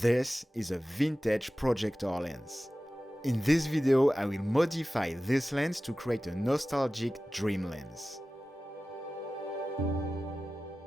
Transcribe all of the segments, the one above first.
This is a vintage projector lens. In this video, I will modify this lens to create a nostalgic dream lens.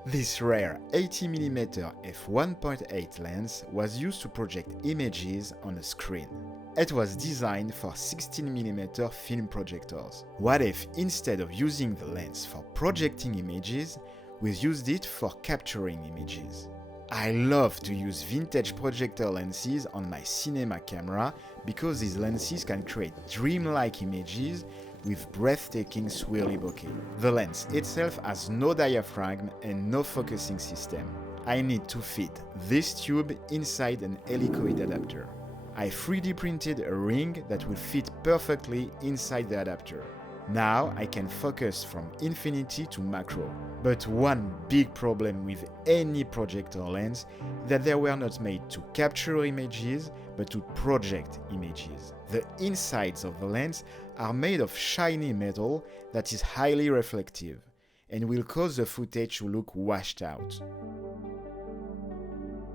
This rare 80mm f1.8 lens was used to project images on a screen. It was designed for 16mm film projectors. What if instead of using the lens for projecting images, we used it for capturing images? I love to use vintage projector lenses on my cinema camera because these lenses can create dreamlike images with breathtaking swirly bokeh. The lens itself has no diaphragm and no focusing system. I need to fit this tube inside an helicoid adapter. I 3D printed a ring that will fit perfectly inside the adapter. Now I can focus from infinity to macro. But one big problem with any projector lens is that they were not made to capture images, but to project images. The insides of the lens are made of shiny metal that is highly reflective and will cause the footage to look washed out.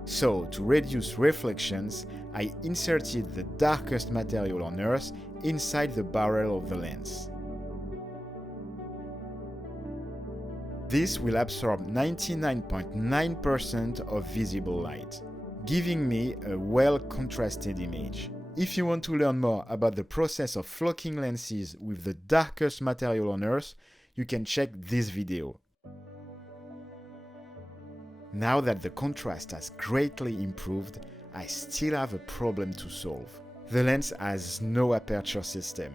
So, to reduce reflections, I inserted the darkest material on Earth inside the barrel of the lens. This will absorb 99.9% of visible light, giving me a well-contrasted image. If you want to learn more about the process of flocking lenses with the darkest material on Earth, you can check this video. Now that the contrast has greatly improved, I still have a problem to solve. The lens has no aperture system.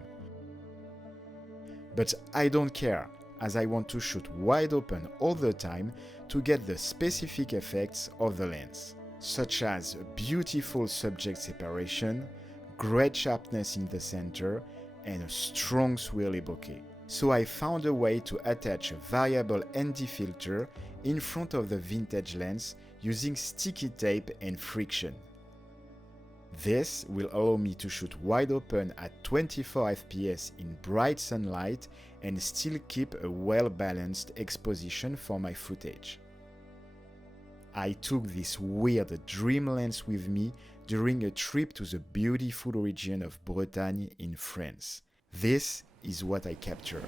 But I don't care, as I want to shoot wide open all the time to get the specific effects of the lens, such as a beautiful subject separation, great sharpness in the center, and a strong swirly bokeh. So I found a way to attach a variable ND filter in front of the vintage lens using sticky tape and friction. This will allow me to shoot wide open at 24 fps in bright sunlight and still keep a well-balanced exposition for my footage. I took this weird dream lens with me during a trip to the beautiful region of Bretagne in France. This is what I captured.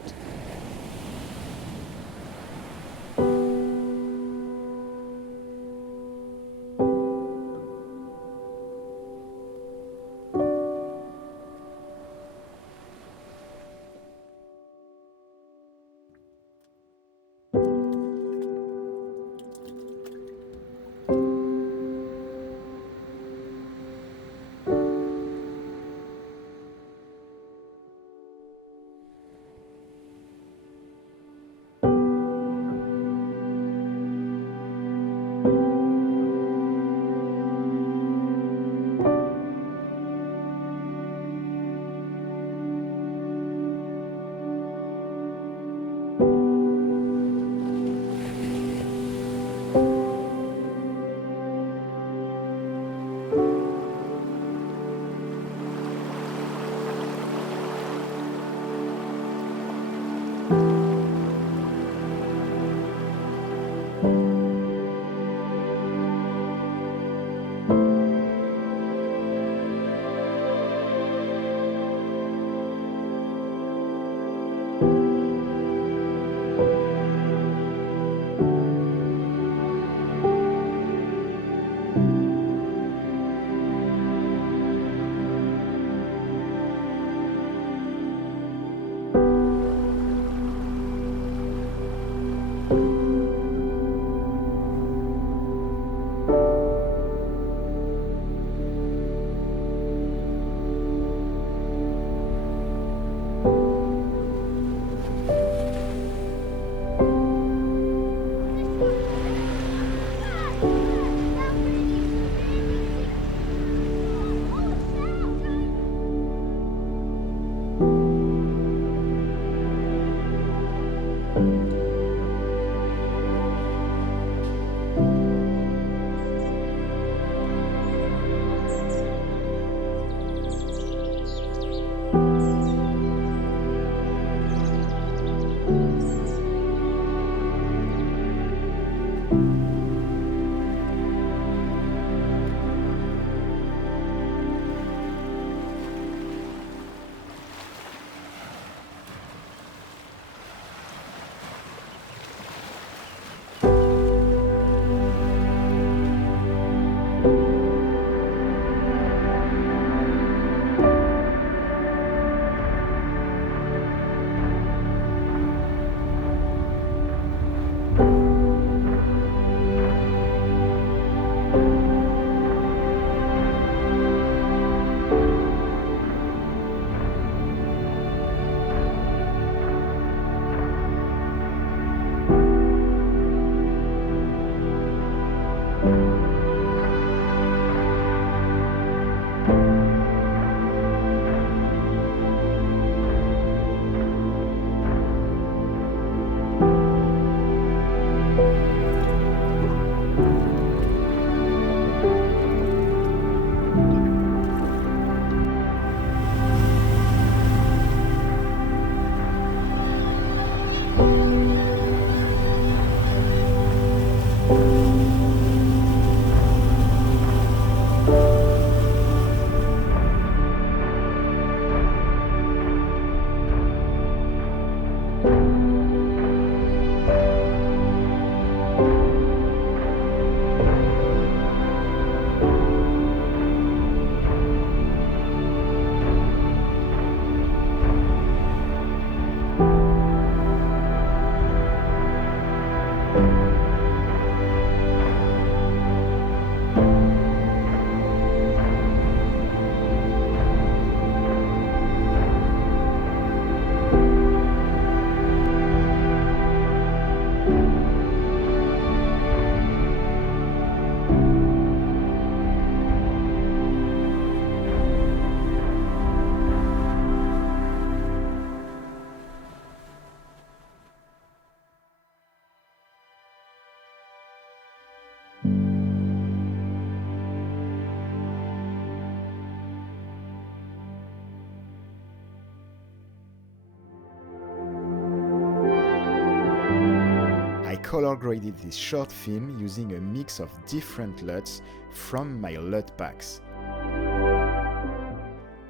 color graded this short film using a mix of different LUTs from my LUT Packs,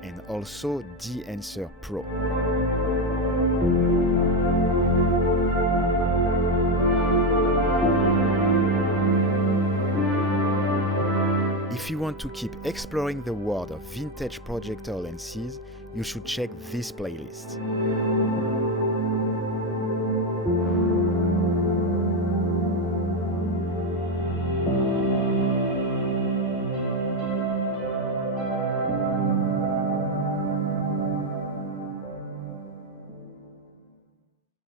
and also D-Enhancer Pro. If you want to keep exploring the world of vintage projector lenses, you should check this playlist.